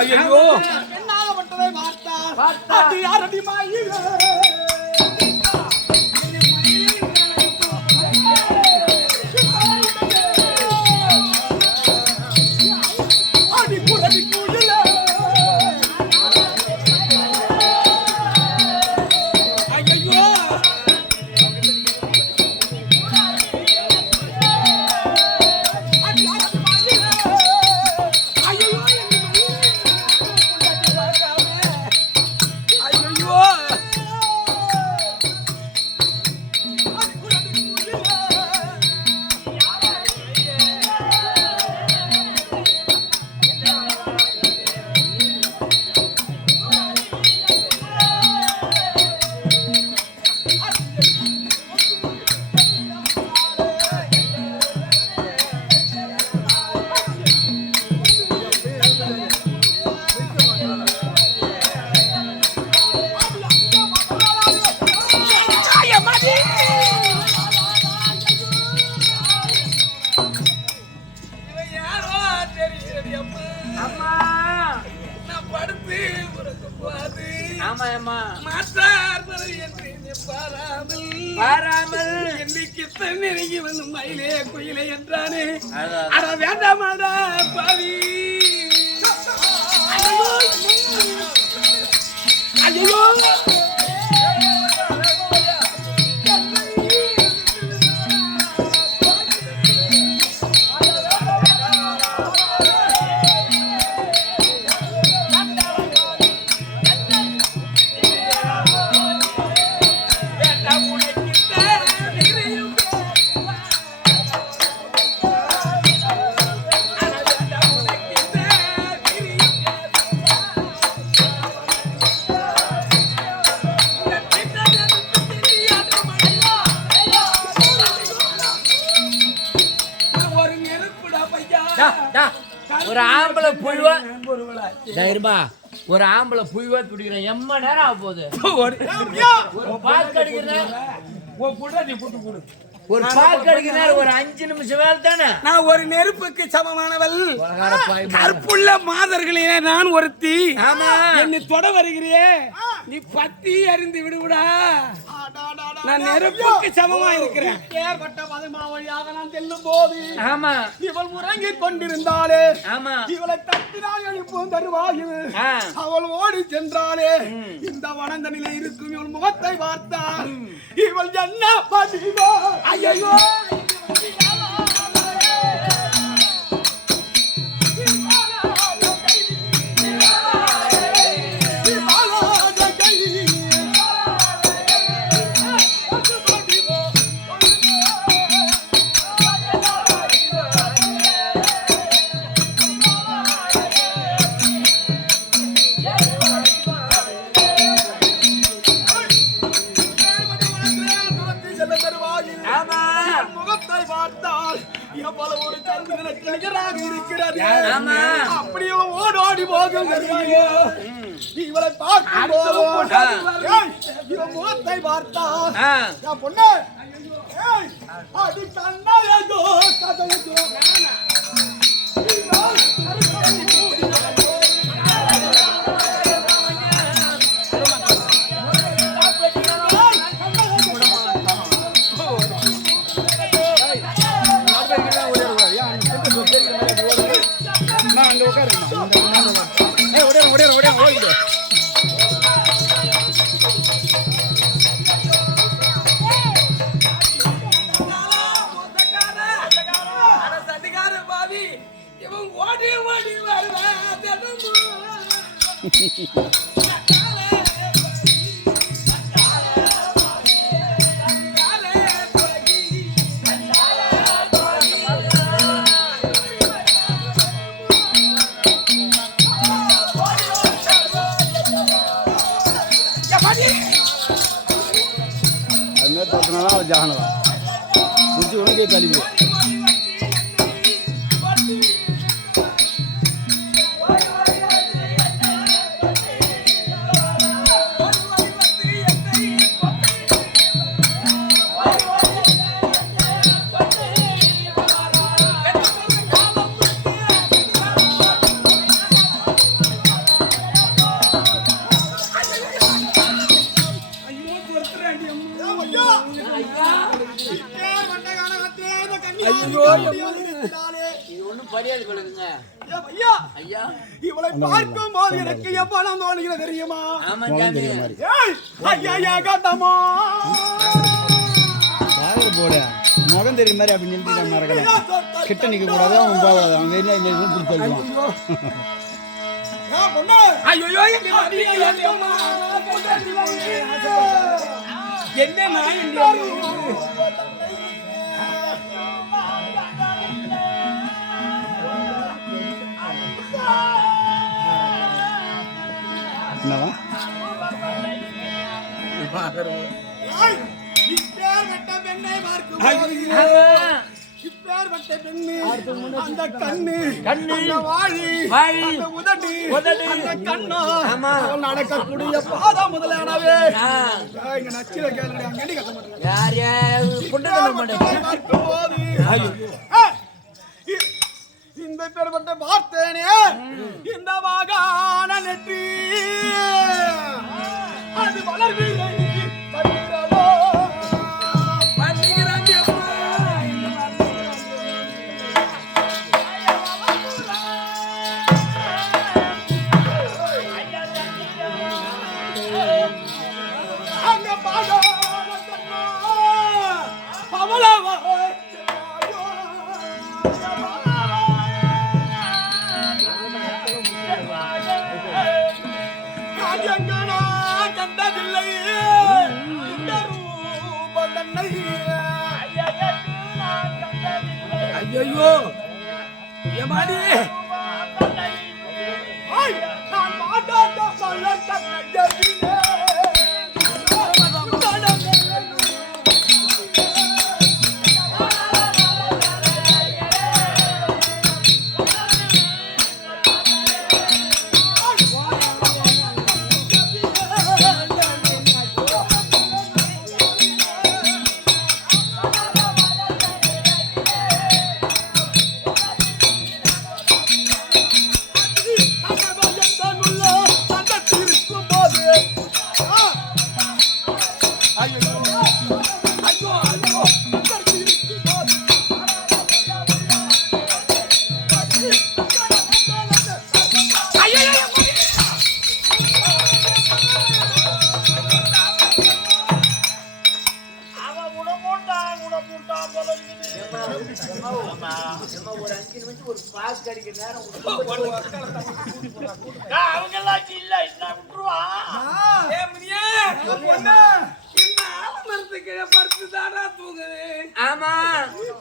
ஐயோ என்னாகப்பட்டதை பார்த்தார் யாரடி மாயில மயிலே குயிலே என்றானே அட வேண்டாமாடா பாவி ஐயோ ஒரு ஆம்பளை புழுவா தைரியமா ஒரு ஆம்பளை புழுவா துடிக்கிறேன் எம்ம நேரம் ஆக போகுது ஒரு பால் கடிக்கிறேன் ஒரு பால் கடிக்கிறேன் ஒரு 5 நிமிஷம் வேலை தானே நான் ஒரு நெருப்புக்கு சமமானவள் கற்புள்ள மாதர்களே நான் ஒருத்தி என்னை தொட வருகிறியே நீ பத்தி அறிந்து விடுவிடா நான் நெருப்புக்கு சமமா இருக்கிறேன் ஏற்பட்ட மதுமா வழியாக நான் செல்லும் போது ஆமா இவள் உறங்கிக் கொண்டிருந்தாளே ஆமா இவளை தட்டினால் எழுப்பும் தருவாயில் அவள் ஓடி சென்றாளே இந்த வளர்ந்த நிலை இருக்கும் இவள் முகத்தை பார்த்தாள் இவள் என்ன பதிவோ ஐயோ அப்படியே ஓடோடி போகும் இவளை பார்த்து முகத்தை பார்த்தா பொண்ணு அடி கண்ணாயோ கதையோ இது ஒண்ணும் பரியாது கொடுக்குங்க ஐயா ஐயா. இவளை பார்க்கும் போது எனக்கு எவ்வளவு தோணுகிறது தெரியுமா? ஆமா சாமி. ஐயா காத்தம்மா போட முகம் தெரியும் மாதிரி அப்படி நிறுத்திட்டு மறக்கலாம். கிட்ட நிக்க கூடாது, அவன் போகாது, அவன் வெளியே இந்த இது பிடிச்சி சொல்லுவான். என்னவா அந்த கண்ணு கண்ணு அந்த வாழி வாழி அந்த உதடு உதடு அந்த கண்ணோ ஆமா. அவள் நடக்கக்கூடிய பாதம் முதலானவே ஆ. இங்க நச்சில கேளுங்க அங்கடி கத்த மாட்டேன் யார் யார் புண்டதனம் பண்ண பார்க்கும்போது இந்த பெருமட்ட பார்த்தேனே இந்த வாகான நெற்றி அது வளர்வீரை பண்ணுகிறதோ அங்க பாகான கண்ணா அவளவா ராஜ்யங்களா கண்டதில்லை இந்த ரூபம் தன்னை ஐயோ ஏமாடி நான் மாட்டாத மலர் கண்ணே ஒரு 5 நிமிஷம் ஒரு பாஸ் கிடைக்கிற நேரம் அவங்க எல்லாம் இல்ல என்ன விட்டுருவா இந்த ஆலமரத்து கீழே படுத்து தானா தூங்குது. ஆமா.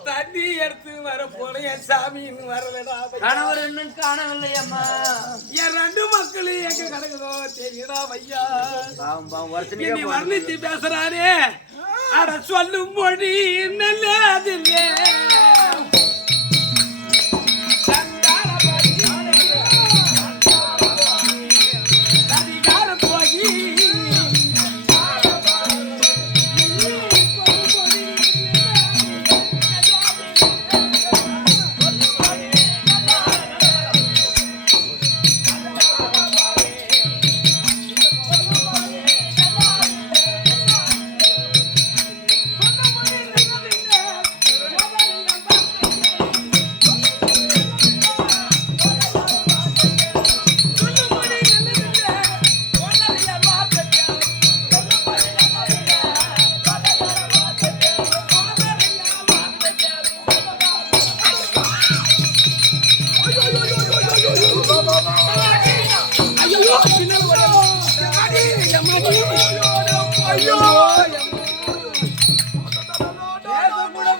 தண்ணி எடுத்து வர போல என் சாமின்னு வரலடா. கணவர் இன்னும் காணவில்லை அம்மா. என் 2 மக்களும் எங்க கிடக்குதோ தெரியுதா வையா. பாவம் பாவம் நீ வர்ணிச்சு பேசுறாரே அட சொல்லும் மொழி நல்லதில்லை.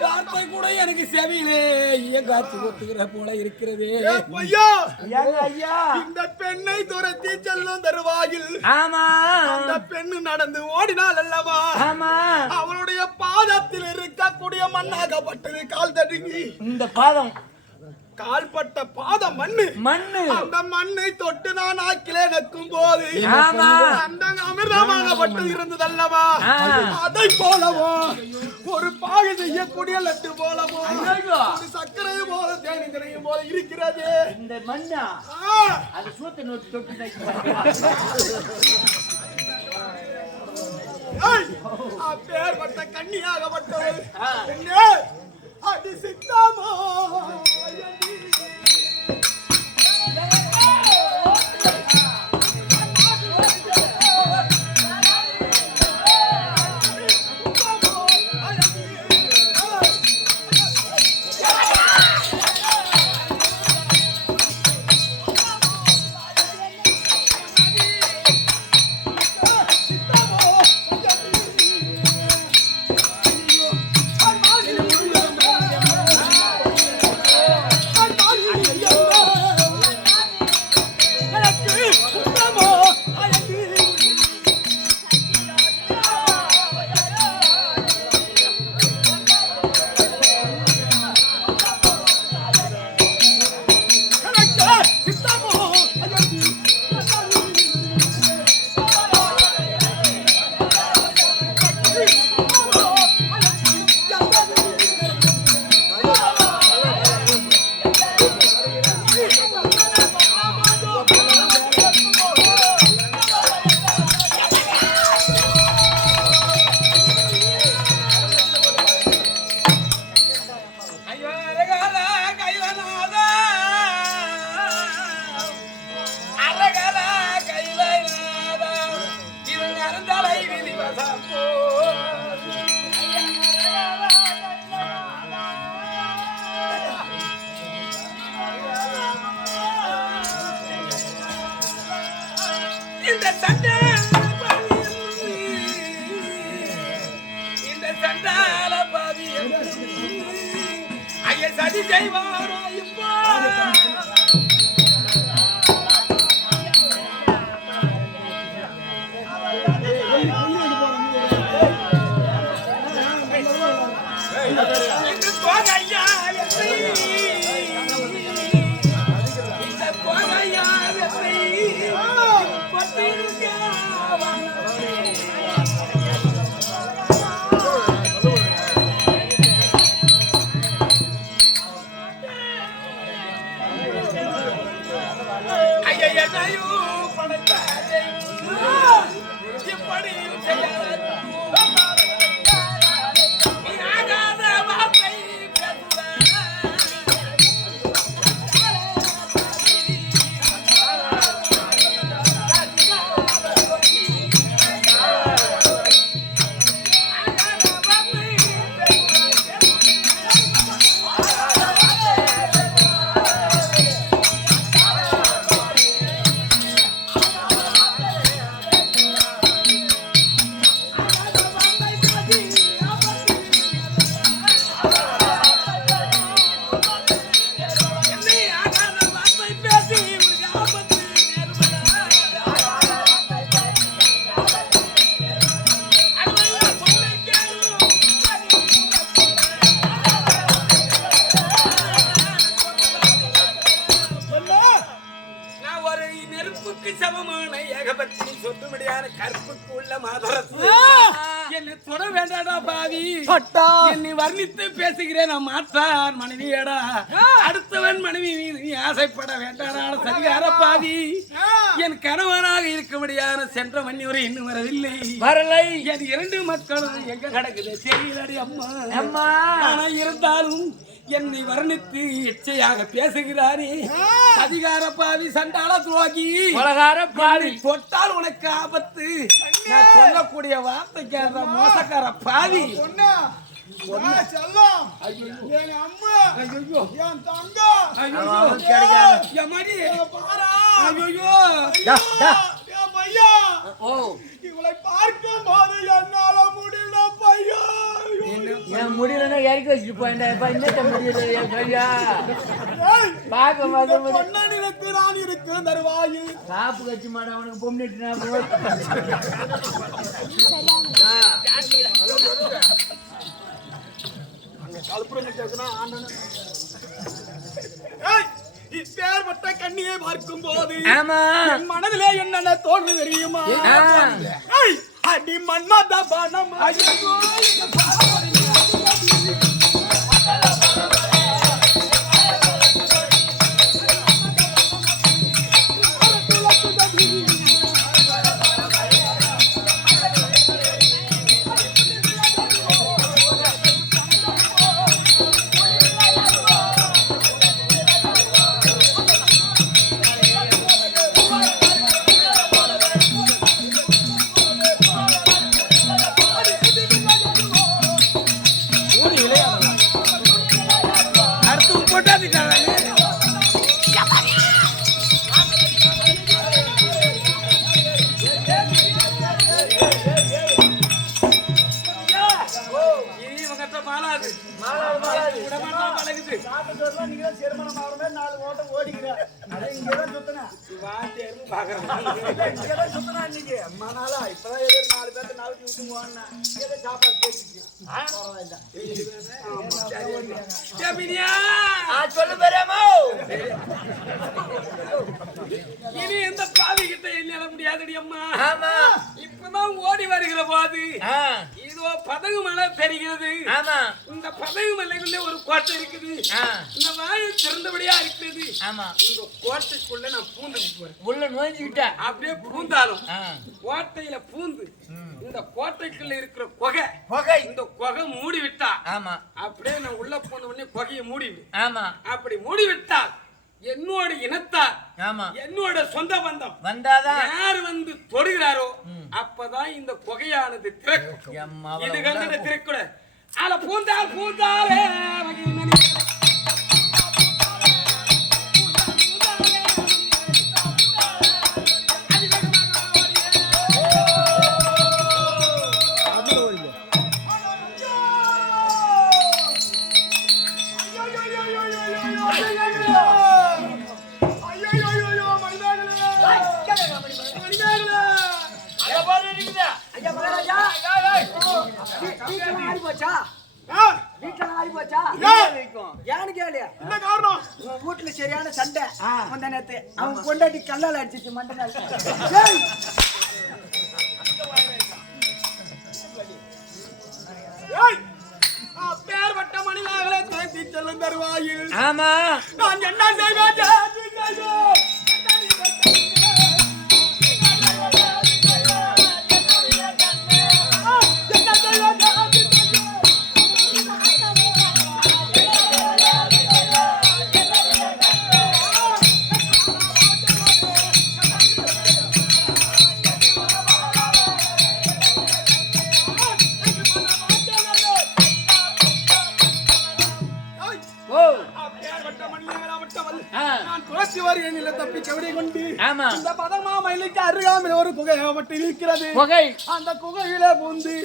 வார்த்தை கூட எனக்கு செவியிலே காட்சி கொடுத்துக்கிற போல இருக்கிறது. இந்த பெண்ணை துரத்தி செல்லும் தருவாயில் ஆமா அந்த பெண்ணு நடந்து ஓடினாள் அல்லவா? ஆமா. அவளுடைய பாதத்தில் இருக்கக்கூடிய மண்ணாகப்பட்டது கால் தடுங்கி இந்த பாதம் கால்பட்ட பாதம் மண்ணு மண்ணு அந்த மண்ணை தொட்டு நான் ஆக்கிலே நக்கும் போது ஆமா. அந்த அமிர்தமாகப்பட்டது இருந்ததல்லவா? அதை போலவோ ஒரு பாகு செய்யக்கூடிய லட்டு போலவோ ஒரு சர்க்கரை போல தேனிகரையும் போல இருக்கிறது இந்த மண்ணா. அது சூத்த நோட்டு தொட்டு அப்பேற்பட்ட கன்னியாகப்பட்டவள் அது சித்தாமா சண்டால பாவி ஐய சதி செய்வாரோ இப்போ சமமான ஏகபத்தினி சொத்துமடியான கற்புக்கு உள்ள மாதரசு என்னை தொட வேண்டாடா பாவி என்னை வர்ணித்து பேசுகிறேன் நான் மாற்றான் மனைவியடா அடுத்தவன் மனைவி மீது நீ ஆசைப்பட வேண்டாடா சரியார பாவி என் கணவனாக இருக்கும்படியான சென்ற மன்னிவரை இன்னும் வரவில்லை என் 2 மக்களும் எங்க கிடக்குது தெரியலடி அம்மா அம்மா ஆனா இருந்தாலும் என்னை வர்ணித்து இச்சையாக பேசுகிறாரே அதிகார பாவி சண்டாள துரோகி உலகார பாவி தொட்டால் உனக்கு ஆபத்து நான் சொல்லக்கூடிய வார்த்தை கேட்ற மோசக்கார பாவி செல்லம் என் அம்மா என் தங்கம் என் மணி பாரா ஐயோ என் பையா இவளை பார்க்கும் போது என்னால முடியல பையா என் முடியலன்னா இறக்கி வச்சுட்டு போயிட்டேன் முடியல என் கையா பார்க்க பொன்னனுக்கு நான் இருக்கு தருவாயில் காப்பு கட்சி மாட அவனுக்கு பொம்மிட்டுனா இப்பேற்பட்ட கண்ணியை பார்க்கும் போது என் மனதிலே என்னென்ன தோன்று தெரியுமா அடி மன்மத பணம் இனி எந்த பாவி கிட்ட என்னால முடியாதடி அம்மா இப்பதான் ஓடி வருகிற போது இதோ பதகு மலை தெரிகிறது இந்த பதகு மலைக்குள்ள ஒரு கோட்டை இருக்குது இந்த வாழை திறந்தபடியா இருக்குது இந்த கோட்டைக்குள்ள நான் பூந்து போறேன் உள்ள நோய்ஞ்சுக்கிட்ட அப்படியே பூந்தாலும் கோட்டையில பூந்து இந்த கோட்டைக்குள்ள இருக்கிற கொகை இந்த கொகை மூடி விட்டா அப்படியே நான் உள்ள போன உடனே கொகையை மூடிவிடு அப்படி மூடி விட்டா என்னோட இனத்தார் என்னோட சொந்த பந்தம் வந்தாதான் யார் வந்து தொடுகிறாரோ அப்பதான் இந்த கொகையானது திறக்கும் இது கண்ட திறக்கூட அல பூந்தாலே போச்சா வீட்டுல ஆகி போச்சா ஏன்னு கேளு என்ன காரணம் உன் வீட்டுல சரியான சண்டை வந்த நேத்து அவன் கொண்டாடி கல்லால் அடிச்சிச்சு மண்டை நாள் பேர் வட்ட மணிவாகல தேத்தி செல்லும் தருவாயில் ஆமா நான் என்ன செய்வேன் தப்பி செவடி கொண்டு இந்த பதமா மயிலுக்கு அருகாமல் ஒரு குகையாகப்பட்டு இருக்கிறது அந்த குகையில பூந்து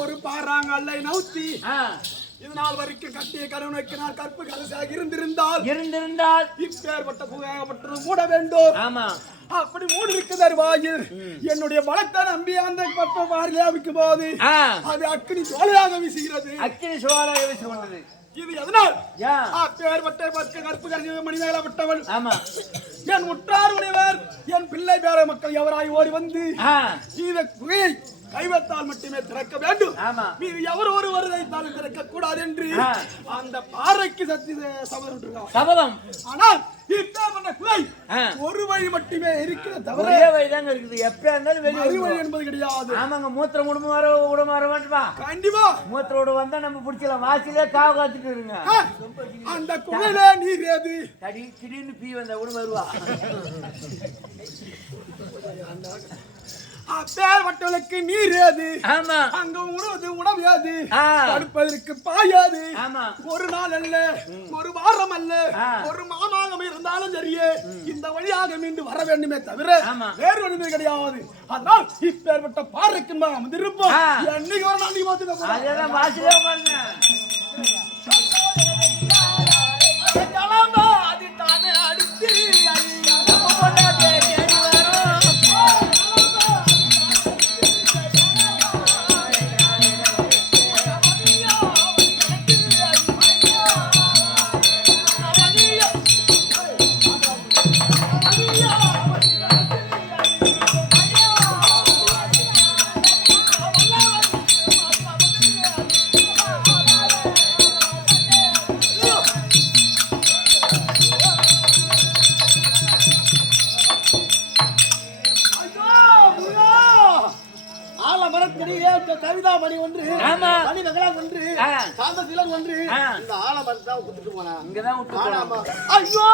ஒரு பாறாங்கல்லை நவுத்தி இதனால் வரைக்கும் கட்டிய கருணைக்கு நான் கற்பு கலசாக இருந்திருந்தால் இப்பேற்பட்ட குகையாகப்பட்டு மூட வேண்டும் அப்படி மூடி இருக்கு தருவாயில் என்னுடைய பலத்தை நம்பி அந்த பக்கம் பார்வையாவிக்கும் போது அது அக்னி சோலையாக வீசுகிறது இது எதனால் பேர்பட்ட கற்பு கருணை மணிமேகலப்பட்டவள் என் உற்றார் உடையவர் என் பிள்ளை பேர மக்கள் எவராய் ஓடி வந்து இந்த குகையை கைவத்தால் மட்டுமே திறக்க வேண்டும் மீது எவர் ஒருவர் வைத்தாலும் திறக்க கூடாது என்று அந்த பாறைக்கு சத்தி சபதம் ஆனால் இப்ப குகை ஒரு வழி மட்டுமே இருக்கிற தவிர வழிதாங்க இருக்குது எப்ப இருந்தாலும் வெளியே வழி என்பது கிடையாது ஆமாங்க மூத்திரம் விட மாற மாட்டோமா கண்டிப்பா மூத்திரோட வந்தா நம்ம பிடிச்சலாம் வாசிலே காவு காத்துட்டு இருங்க அந்த குகையில நீர் ஏது திடீர்னு பீ வந்தா கூட வருவா அப்பேற்பட்டவளுக்கு நீர் ஏது அங்க உணவு ஏது தடுப்பதற்கு பாயாது ஒரு நாள் அல்ல ஒரு வாரம் அல்ல ஒரு மாதம் இருந்தாலும் சரியே இந்த வழியாக மீண்டும் வர வேண்டுமே தவிர வேறு ஒன்றுமே கிடையாது அதனால் இப்பேற்பட்ட பாறைக்கு அமர்ந்திருப்போம் என்னைக்கு ஒரு நாளைக்கு பார்த்து அது தானே அடித்து கவிதாமணி ஒன்று மணி மகளம் ஒன்று சாந்த சிலம் ஒன்று இந்த ஆலமரத்தை தான் விட்டுட்டு போனா இங்கதான் விட்டு ஐயோ